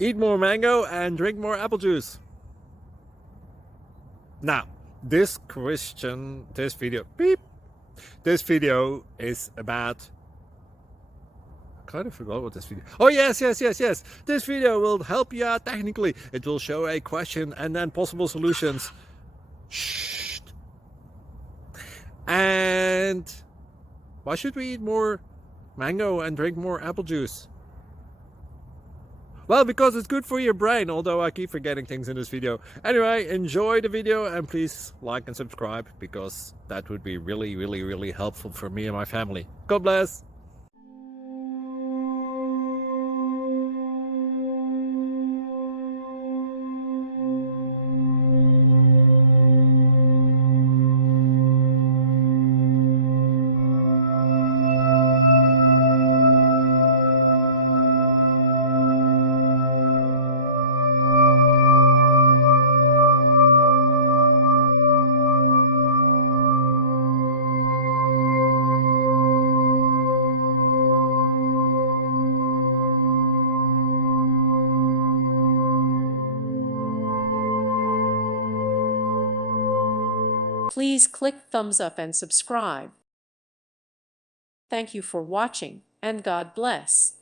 Eat more mango and drink more apple juice. Now, this video is about, I kind of forgot what this video. Oh, yes. This video will help you out technically. It will show a question and then possible solutions. Shh. And why should we eat more mango and drink more apple juice? Well, because it's good for your brain, although I keep forgetting things in this video. Anyway, enjoy the video and please like and subscribe, because that would be really helpful for me and my family. God bless! Please click thumbs up and subscribe. Thank you for watching, and God bless.